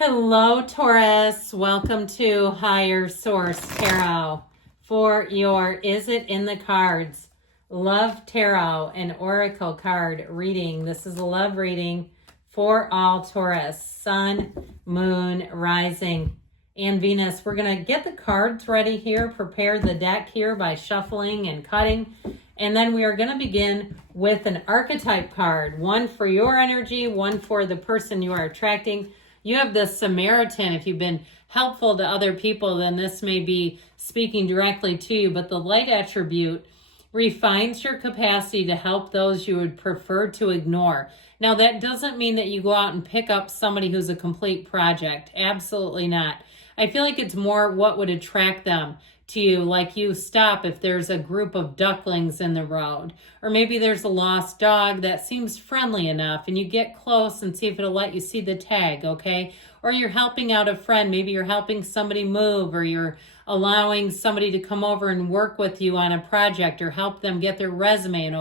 Hello, Taurus. Welcome to Higher Source Tarot for your Is It in the Cards? Love Tarot and Oracle card reading. This is a love reading for all Taurus, Sun, Moon, Rising, and Venus. We're going to get the cards ready here, prepare the deck here by shuffling and cutting. And then we are going to begin with an archetype card, one for your energy, one for the person you are attracting. You have the Samaritan. If you've been helpful to other people, then this may be speaking directly to you. But the light attribute refines your capacity to help those you would prefer to ignore. Now, that doesn't mean that you go out and pick up somebody who's a complete project. Absolutely not. I feel like it's more what would attract them to you, like you stop if there's a group of ducklings in the road, or maybe there's a lost dog that seems friendly enough and you get close and see if it'll let you see the tag, okay? Or you're helping out a friend, maybe you're helping somebody move, or you're allowing somebody to come over and work with you on a project or help them get their resume and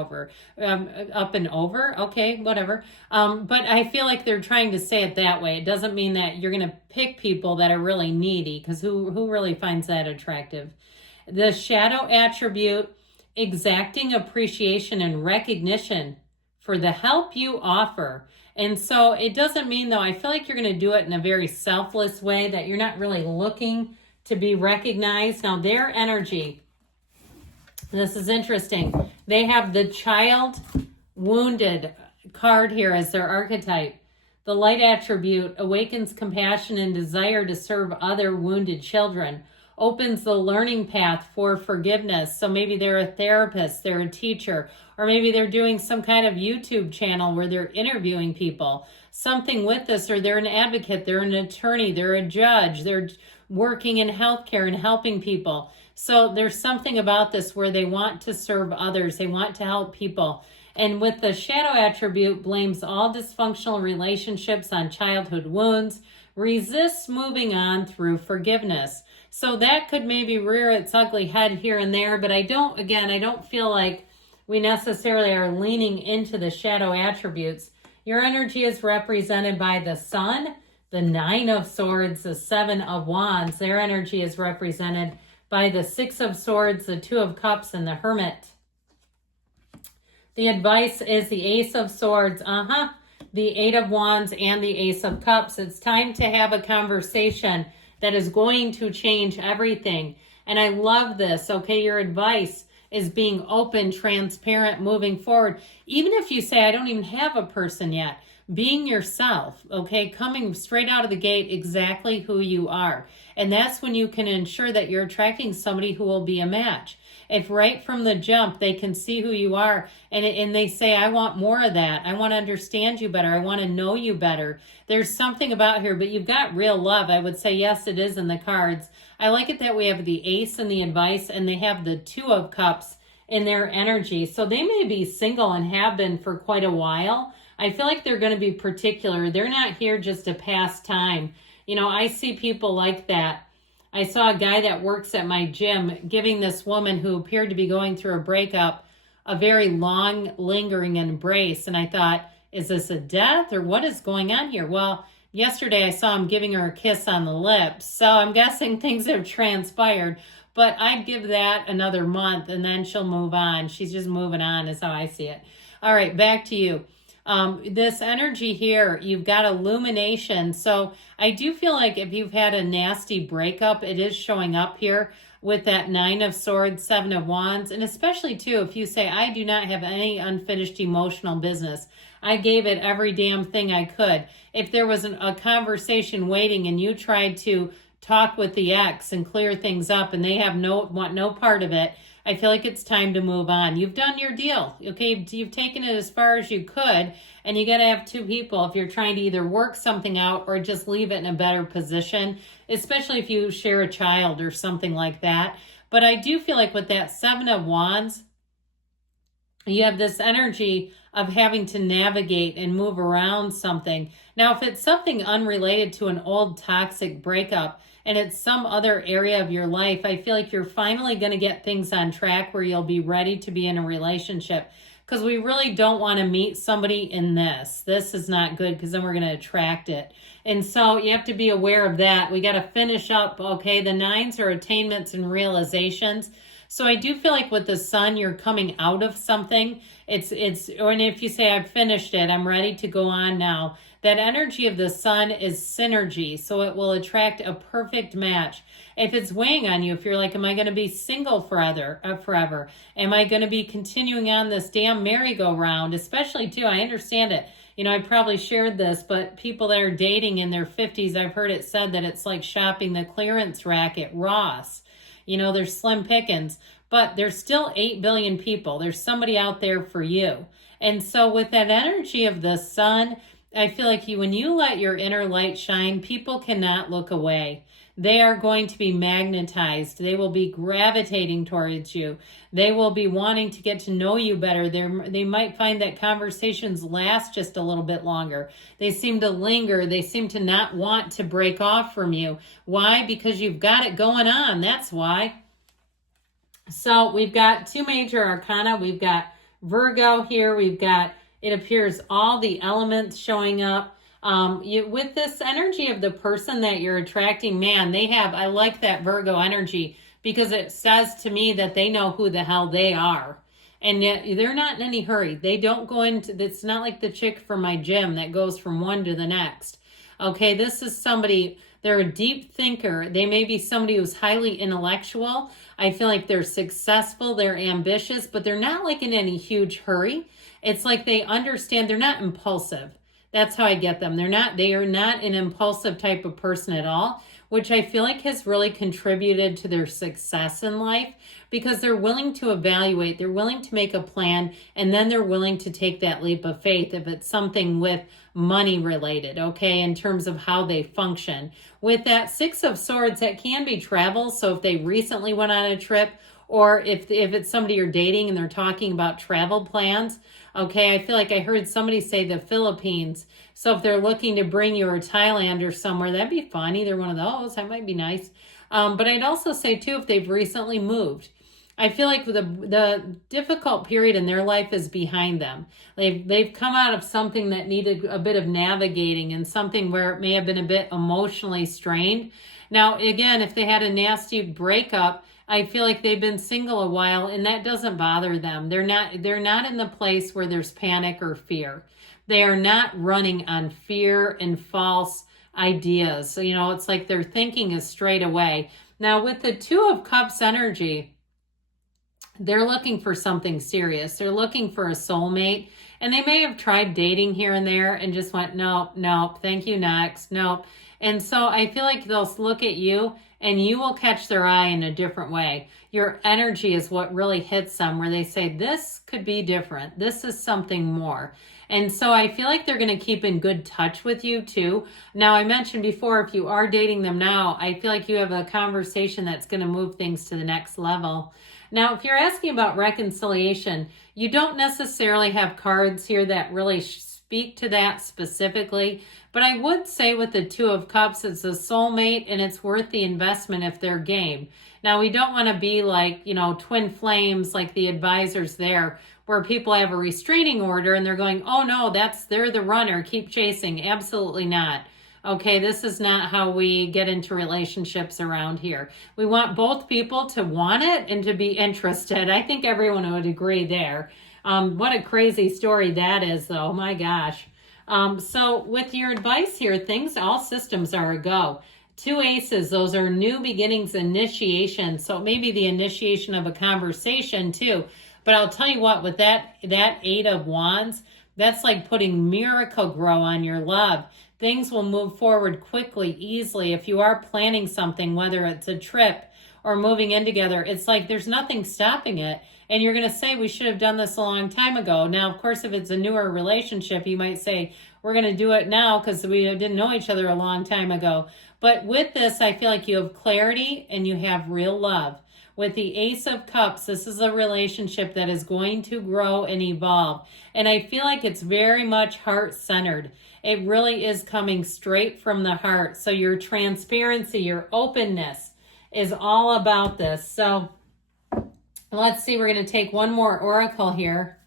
up and over, okay, whatever. But I feel like they're trying to say it that way. It doesn't mean that you're going to pick people that are really needy, because who really finds that attractive? The shadow attribute, exacting appreciation and recognition for the help you offer. And so it doesn't mean, though, I feel like you're going to do it in a very selfless way, that you're not really looking to be recognized. Now, their energy, this is interesting. They have the child wounded card here as their archetype. The light attribute awakens compassion and desire to serve other wounded children, opens the learning path for forgiveness. So maybe they're a therapist, they're a teacher, or maybe they're doing some kind of YouTube channel where they're interviewing people, something with this, or they're an advocate, they're an attorney, they're a judge, they're working in healthcare and helping people. So there's something about this where they want to serve others, they want to help people. And with the shadow attribute, blames all dysfunctional relationships on childhood wounds, resists moving on through forgiveness. So that could maybe rear its ugly head here and there, but I don't feel like we necessarily are leaning into the shadow attributes. Your energy is represented by the Sun, the Nine of Swords, the Seven of Wands. Their energy is represented by the Six of Swords, the Two of Cups, and the Hermit. The advice is the Ace of Swords, the Eight of Wands, and the Ace of Cups. It's time to have a conversation that is going to change everything. And I love this, okay? Your advice is being open, transparent, moving forward. Even if you say, I don't even have a person yet, being yourself, okay? Coming straight out of the gate exactly who you are. And that's when you can ensure that you're attracting somebody who will be a match. If right from the jump they can see who you are and they say, I want more of that. I want to understand you better. I want to know you better. There's something about here, but you've got real love. I would say, yes, it is in the cards. I like it that we have the Ace and the advice, and they have the Two of Cups in their energy. So they may be single and have been for quite a while. I feel like they're going to be particular. They're not here just to pass time. You know, I see people like that. I saw a guy that works at my gym giving this woman who appeared to be going through a breakup a very long, lingering embrace. And I thought, is this a death or what is going on here? Well, yesterday I saw him giving her a kiss on the lips. So I'm guessing things have transpired. But I'd give that another month and then she'll move on. She's just moving on is how I see it. All right, back to you. This energy here, you've got illumination. So I do feel like if you've had a nasty breakup, it is showing up here with that Nine of Swords, Seven of Wands. And especially too, if you say, I do not have any unfinished emotional business. I gave it every damn thing I could. If there was a conversation waiting and you tried to talk with the ex and clear things up and they want no part of it, I feel like it's time to move on. You've done your deal, okay? You've taken it as far as you could, and you got to have two people if you're trying to either work something out or just leave it in a better position, especially if you share a child or something like that. But I do feel like with that Seven of Wands, you have this energy of having to navigate and move around something. Now, if it's something unrelated to an old toxic breakup, and it's some other area of your life, I feel like you're finally going to get things on track where you'll be ready to be in a relationship. because we really don't want to meet somebody in this. This is not good because then we're going to attract it. And so you have to be aware of that. We got to finish up, okay? The 9s are attainments and realizations. So I do feel like with the Sun, you're coming out of something. And if you say, I've finished it, I'm ready to go on now. That energy of the Sun is synergy. So it will attract a perfect match. If it's weighing on you, if you're like, am I going to be single forever? Am I going to be continuing on this damn merry-go-round? Especially too, I understand it. You know, I probably shared this, but people that are dating in their 50s, I've heard it said that it's like shopping the clearance rack at Ross. You know, there's slim pickings, but there's still 8 billion people. There's somebody out there for you. And so with that energy of the Sun, I feel like when you let your inner light shine, people cannot look away. They are going to be magnetized. They will be gravitating towards you. They will be wanting to get to know you better. They might find that conversations last just a little bit longer. They seem to linger. They seem to not want to break off from you. Why? Because you've got it going on. That's why. So we've got 2 major arcana. We've got Virgo here. We've got, it appears, all the elements showing up. With this energy of the person that you're attracting, man, I like that Virgo energy because it says to me that they know who the hell they are. And yet they're not in any hurry. They don't go into, it's not like the chick from my gym that goes from one to the next. Okay, this is somebody, they're a deep thinker. They may be somebody who's highly intellectual. I feel like they're successful, they're ambitious, but they're not like in any huge hurry. It's like they understand, they're not impulsive. That's how I get them. They are not an impulsive type of person at all, which I feel like has really contributed to their success in life because they're willing to evaluate, they're willing to make a plan, and then they're willing to take that leap of faith if it's something with money related, okay, in terms of how they function. With that 6 of Swords, that can be travel. So if they recently went on a trip, or if it's somebody you're dating and they're talking about travel plans, okay, I feel like I heard somebody say the Philippines. So if they're looking to bring you or Thailand or somewhere, that'd be fun. Either one of those, that might be nice. But I'd also say too, if they've recently moved, I feel like the difficult period in their life is behind them. They've come out of something that needed a bit of navigating and something where it may have been a bit emotionally strained. Now, again, if they had a nasty breakup, I feel like they've been single a while and that doesn't bother them. They're not in the place where there's panic or fear. They are not running on fear and false ideas. So, you know, it's like their thinking is straight away. Now, with the 2 of Cups energy, they're looking for something serious. They're looking for a soulmate. And they may have tried dating here and there and just went, nope, thank you, next, nope. And so I feel like they'll look at you and you will catch their eye in a different way. Your energy is what really hits them, where they say, this could be different. This is something more. And so I feel like they're going to keep in good touch with you too. Now, I mentioned before, if you are dating them now, I feel like you have a conversation that's going to move things to the next level. Now, if you're asking about reconciliation, you don't necessarily have cards here that really speak to that specifically. But I would say with the 2 of Cups, it's a soulmate and it's worth the investment if they're game. Now, we don't want to be like, you know, twin flames like the advisors there, where people have a restraining order and they're going, oh no, they're the runner, keep chasing. Absolutely not. Okay, this is not how we get into relationships around here. We want both people to want it and to be interested. I think everyone would agree there. What a crazy story that is, though. My gosh. So with your advice here, all systems are a go. 2 aces, those are new beginnings, initiation. So maybe the initiation of a conversation too. But I'll tell you what, with that 8 of Wands, that's like putting Miracle Grow on your love. Things will move forward quickly, easily. If you are planning something, whether it's a trip or moving in together, it's like there's nothing stopping it. And you're going to say, we should have done this a long time ago. Now, of course, if it's a newer relationship, you might say, we're going to do it now because we didn't know each other a long time ago. But with this, I feel like you have clarity and you have real love. With the Ace of Cups, this is a relationship that is going to grow and evolve. And I feel like it's very much heart-centered. It really is coming straight from the heart. So your transparency, your openness is all about this. So let's see, we're going to take one more oracle here.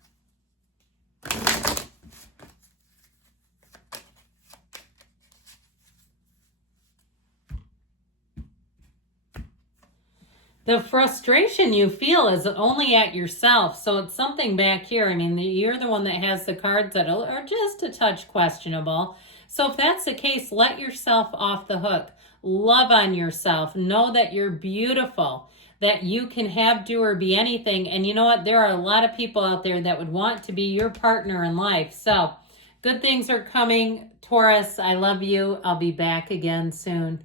The frustration you feel is only at yourself. So it's something back here. I mean, you're the one that has the cards that are just a touch questionable. So if that's the case, let yourself off the hook. Love on yourself. Know that you're beautiful, that you can have, do, or be anything. And you know what? There are a lot of people out there that would want to be your partner in life. So good things are coming. Taurus, I love you. I'll be back again soon.